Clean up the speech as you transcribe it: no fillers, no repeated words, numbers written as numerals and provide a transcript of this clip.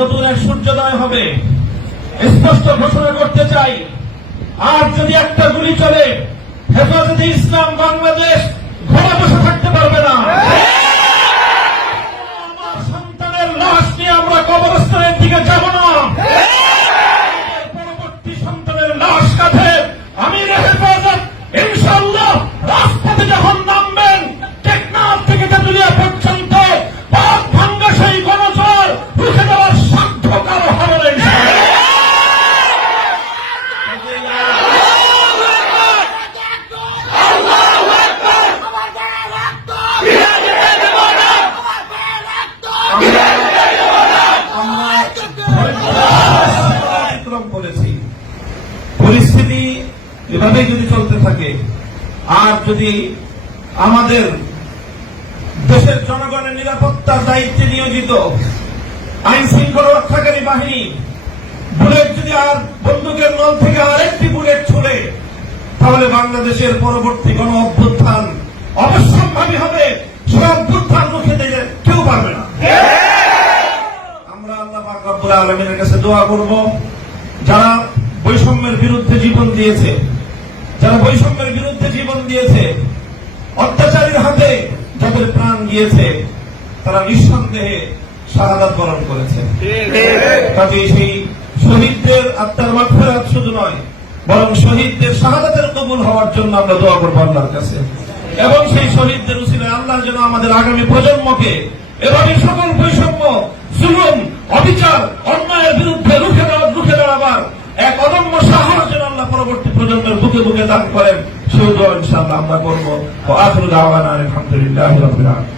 নতুন এক সূর্যোদয় হবে, স্পষ্ট ঘোষণা করতে চাই। আর যদি একটা গুলি চলে, হেফাজতে ইসলাম বাংলাদেশ ঘরে বসে থাকতে পারবে না। আমার সন্তানের লাশ নিয়ে আমরা কবরস্থানের দিকে যাব না। পরবর্তী সন্তানের লাশ কাঁধে আমির হেফাজত ইনশাআল্লাহ রাজপথে যখন নামবেন, টেকনাফ থেকে তেঁতুলিয়া পর্যন্ত পথ ভাঙ্গা সেই গণজোয়ার রুখে দেওয়ার সাধ্য কারো হবে না। করেছি পরিস্থিতি এভাবে যদি চলতে থাকে, আর যদি আমাদের দেশের জনগণের নিরাপত্তার দায়িত্বে নিয়োজিত আইন শৃঙ্খলা রক্ষাকারী বাহিনী বুলেট যদি আর বন্দুকের নল থেকে আরেকটি বুলেট ছুড়ে, তাহলে বাংলাদেশের পরবর্তী গণ অভ্যুত্থান অবশ্যম্ভাবী হবে। সে অভ্যুত্থান রুখে দিতে কেউ পারবে না। আমরা আল্লাহ পাক রব্বুল আলামিনের কাছে দোয়া করব, যারা বৈষম্যের বিরুদ্ধে জীবন দিয়েছে, অত্যাচারীর হাতে যাদের প্রাণ গিয়েছে, তারা নিঃসন্দেহে শাহাদাত বরণ করেছে। কাজে সেই শহীদদের আত্মার মাগফিরাত শুধু নয়, বরং শহীদদের শাহাদাতের কবুল হওয়ার জন্য আমরা দোয়া করবো আল্লাহর কাছে। এবং সেই শহীদদের উসিলায় আল্লাহ যেন আমাদের আগামী প্রজন্মকে এভাবে সকল বৈষম্য, জুলুম, অবিচার, অন্যায়ের বিরুদ্ধে রুখে দাঁড়াবার এক অদম্য সাহস যেন আল্লাহ পরবর্তী প্রজন্মের বুকে বুকে দান করেন, সেই দোয়া ইনশাআল্লাহ আমরা করবো। আখিরু দাওয়ানা আলহামদুলিল্লাহি রাব্বিল আলামিন।